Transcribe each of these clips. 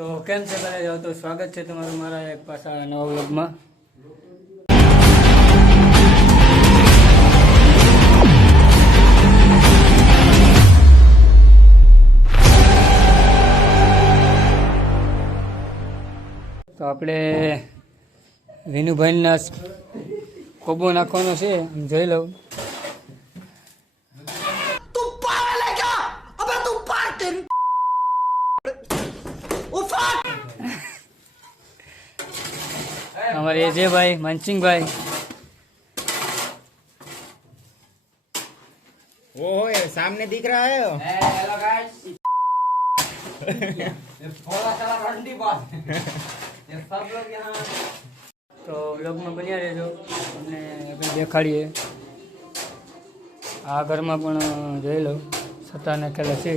તો કેમ છે બધા? જાઓ તો સ્વાગત છે તમારું મારા એક પાછા નવા વ્લોગમાં. તો આપણે વિનુભાઈના કોબો નાખવાનો છે જોઈ લઉં. અમારે અજયભાઈ માનસિંહભાઈ वो हो ये सामने दिख रहा है वो। हेलो गाइस थोड़ा सा रंडी बात ये सब लोग यहाँ તો વ્લોગમાં બન્યા રહેજો તમને આપણે દેખાડીએ આ ઘરમાં પણ જોઈ લો છતાં નાખેલા છે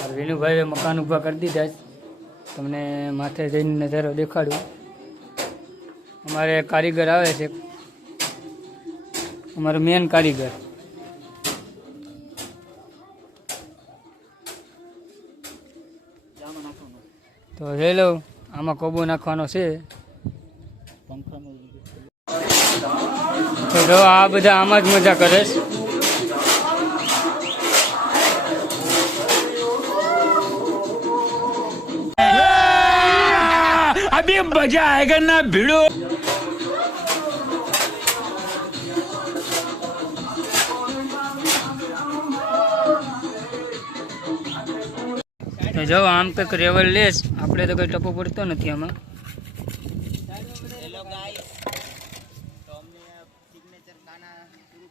આ વિનુભાઈએ મકાન ઊભા કરી દીધા છે તમને માથે જઈને નજારો દેખાડું. અમારે કારીગર આવે છે. અમારો મેન કારીગર. તો જોઈ લો આમાં કોબો નાખવાનો છે. તો જો આ બધા આમાં જ મજા કરે છે. मजा आएगा ना भिड़ो તો જો આમ કંઈક રેવલ લેસ આપણે તો કંઈ ટપો પડતો નથી આમાં हेलो गाइस तो हमने अब सिग्नेचर गाना शुरू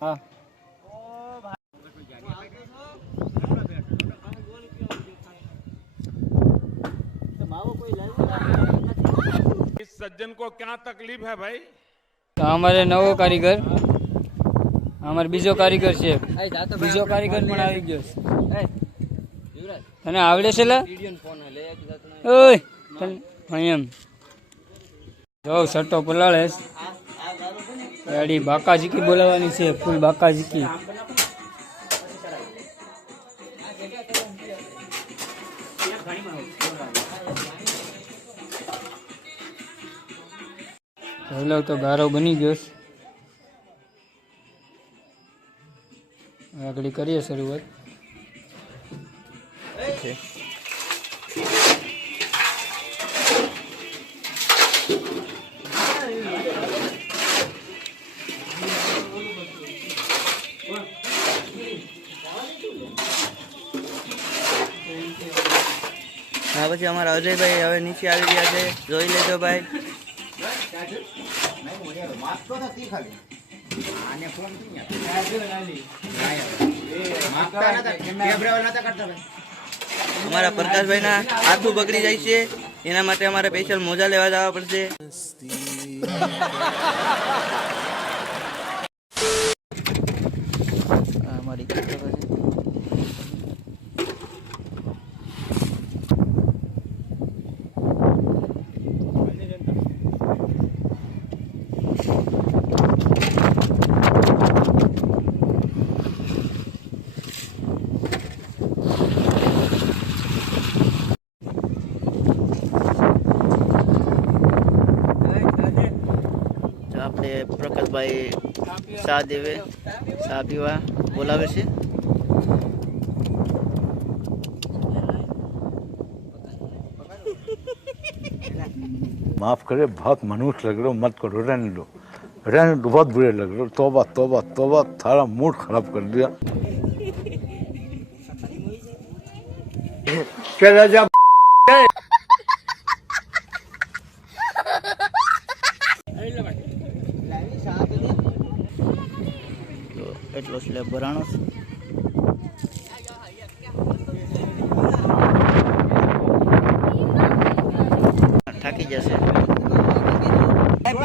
હા. સજ્જન કો ક્યાં તકલીફ હે ભાઈ અમારે નવો કારીગર અમારે બીજો કારીગર છે. બીજો કારીગર પણ આવી ગયો છે. તને આવડે છે લા? ઓય તને એમ જો સટ્ટો પલાળે ગાડી બાકાજીકી બોલાવવાની છે ફૂલ બાકાજીકી. પહેલો તો ગારો બની ગયો. આગળ કરીએ શરૂઆત. આ પછી અમારા અજયભાઈ હવે નીચે આવી ગયા છે. જોઈ લેજો ભાઈ. અમારા પ્રકાશભાઈ ના હાથું બગડી જાય છે. એના માટે અમારે સ્પેશિયલ મોજા લેવા જવા પડશે. અમારી ચિત્રકલા છે. તો આપણે પ્રકાશભાઈ શાહ દેવે શાહ પીવા બોલાવે છે माफ करे बहुत मनुष्य लग रहे हो मत करो रहने दो रहने दो बहुत बुरे लग रहे हो तोबा तोबा तोबा थारा मूड खराब कर दिया चला जा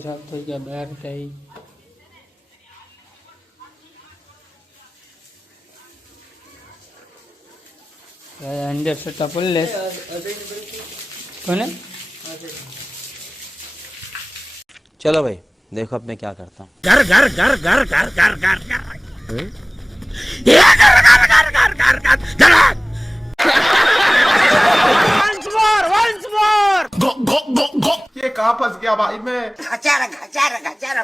સાફ થઈ ગયા બહાર હતા એ હવે અંદર સટ્ટા પડલે કોને चलो भाई देखो अब मैं क्या करता हूँ ये कहाँ फंस गया भाई मैं? खचारा खचारा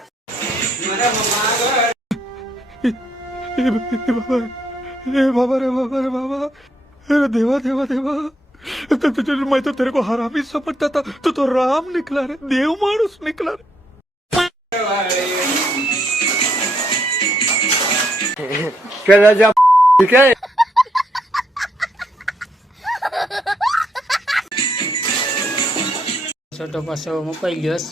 बाबा रे बाबा रे बाबा अरे देवा देवा देवा। मैं तो तेरे को हराम ही समझता था। तो तो राम निकला रे देव मानुस निकला रे। चला जा ठीक है? સટ્ટો પાસે મુકાઈ ગયો છે.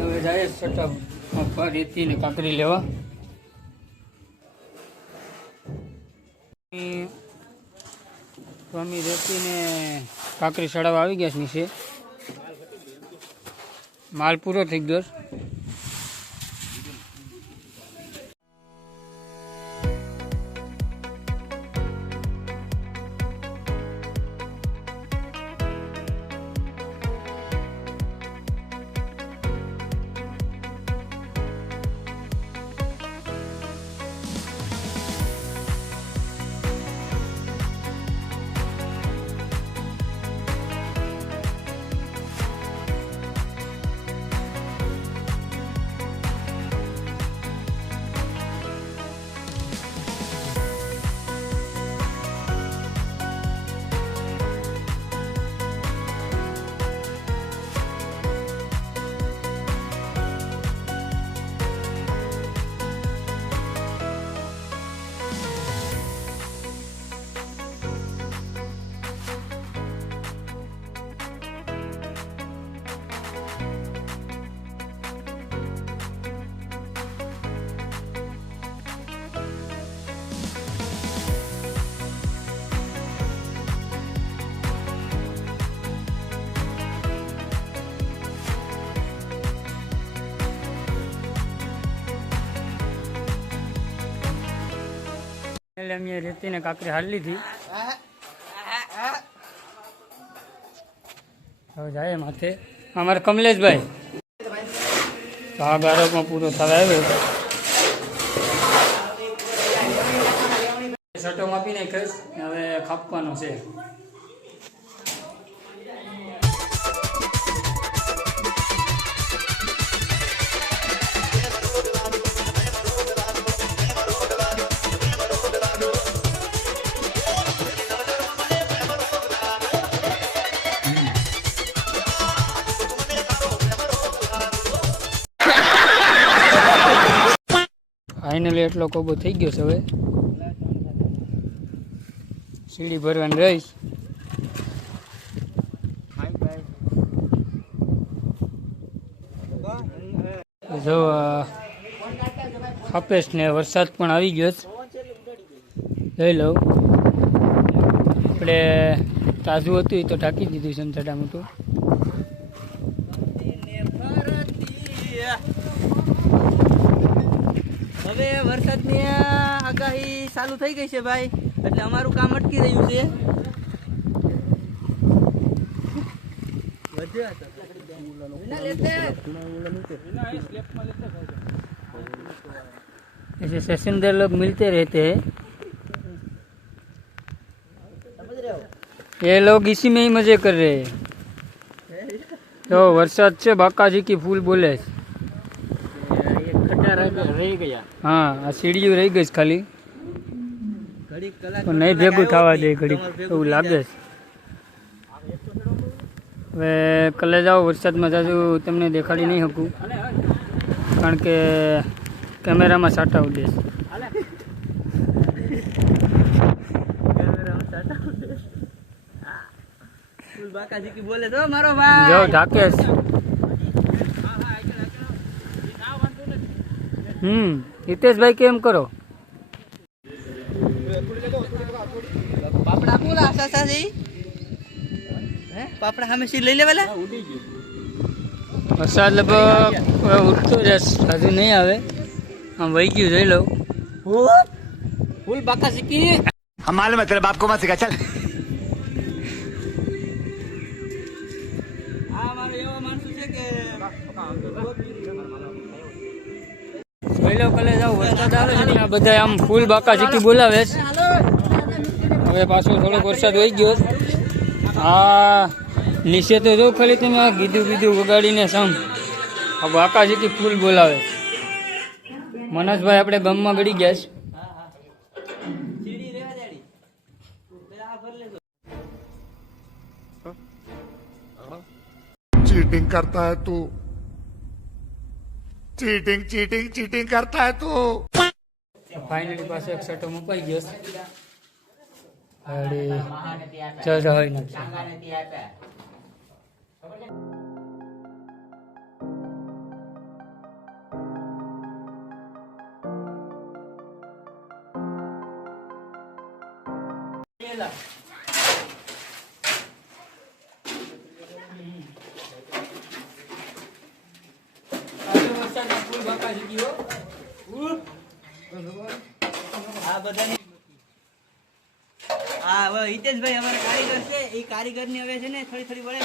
હવે જાય છોટા રેતી ને કાંકરી લેવા. સ્વામી રેતી ને કાંકરી ચડાવવા આવી ગયા છે માલ પૂરો થઈ ગયો એટલે અમે રેતી ને કાંકરી હાલ લીધી. હવે જાય માથે. અમારા કમલેશભાઈ. આ આ ગારોમાં પૂરો થવા આવ્યો સટો માપી નાખીશ હવે ખાપવાનો છે. ફાઇનલી એટલો કોબો થઈ ગયો છે હવે. સીડી ભરવાની રહીશ. જો ખાપેશ ને વરસાદ પણ આવી ગયો છે. લઈ લઉં. આપણે તાજું હતું એ તો ઢાંકી દીધું છે મોટું હવે વરસાદની આગાહી ચાલુ થઈ ગઈ છે ભાઈ એટલે અમારું કામ અટકી રહ્યું છે ऐसे पैसेंजर लोग मिलते रहते हैं ये लोग इसी में ही मजे कर रहे हैं तो वरसाद से बाकाजी की फूल बोले રહી ગયા હા આ સીડીઓ રહી ગઈ ખાલી. તો નહીં ભેગું થવા દે ઘડીક એવું લાગે છે. હવે કલે જાઓ વરસાદમાં જાજુ તમને દેખાડી નહીં શકું. કારણ કે કેમેરામાં સાટા ઉડે છે. બાકાજી બોલે તો મારો ભાઈ. જો ઢાકેશ હમ હિતેશભાઈ કેમ કરો? પાપડા બોલા આશા સાજી હે પાપડા હમે લઈ લેવાલા ઉડી ગયું વરસાદ નહીં આવે. આમ વહી ગયું જોઈ લઉં. ફૂલ બાકા શીખી હમારે મતલબ આપકો માં શીખા ચાલ. જોઈ લો કલે જાવ વરસાદ આવે છે ને આ બધા આમ ફૂલ બાકા શીખી બોલાવે છે હવે પાછો થોડોક વરસાદ વહી ગયો છે. આ નીચે તો જો ખાલી તમે આ ગીધું બીધું વગાડીને સમ આ બાકા શીખી ફૂલ બોલાવે છે. મનોજભાઈ આપણે ગામમાં ગળી ગયા છે સીડી રેવા દેડી આ ભર લેજો चीटिंग करता है तू ચીટિંગ ચીટિંગ ચીટિંગ કરતા હે તું. ફાઇનલી પાછો એક સટો મુકાઈ ગયો અરે, ચલ હોય નથી. આ હા હવે હિતેશભાઈ અમારા કારીગર છે એ કારીગરની હવે છે ને. થોડી થોડી વળે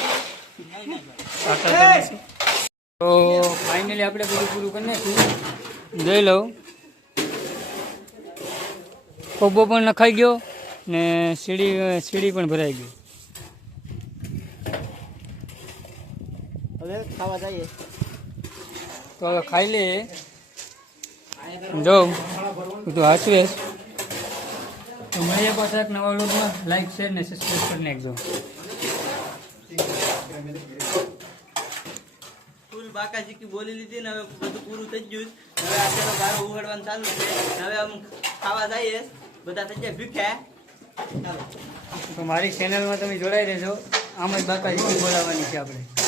તો ફાઇનલી આપણે બધું પૂરું કરી નાખ્યું જોઈ લઉં કોબો પણ નખાઈ ગયો ને સીડી સીડી પણ ભરાઈ ગઈ હવે ખાવા જઈએ. તો હવે ખાઈ લે. જો તું હાચવે તો મળીએ પાછા એક નવા વ્લોગમાં લાઈક શેર ને સબસ્ક્રાઈબ કરી નાખજો. ફૂલ બાકાજી બોલી લીધી ને હવે બધું પૂરું થઈ ગયું. હવે અત્યારે ચાલો ગારો ઉઘાડવાનું ચાલુ છે. હવે આમ ખાવા જઈએ. બધા થઈ જાય ભીખ્યા. ચાલો. તો મારી ચેનલમાં તમે જોડાઈ રહેજો. આમ જ બાકા બોલાવવાની છે આપણે.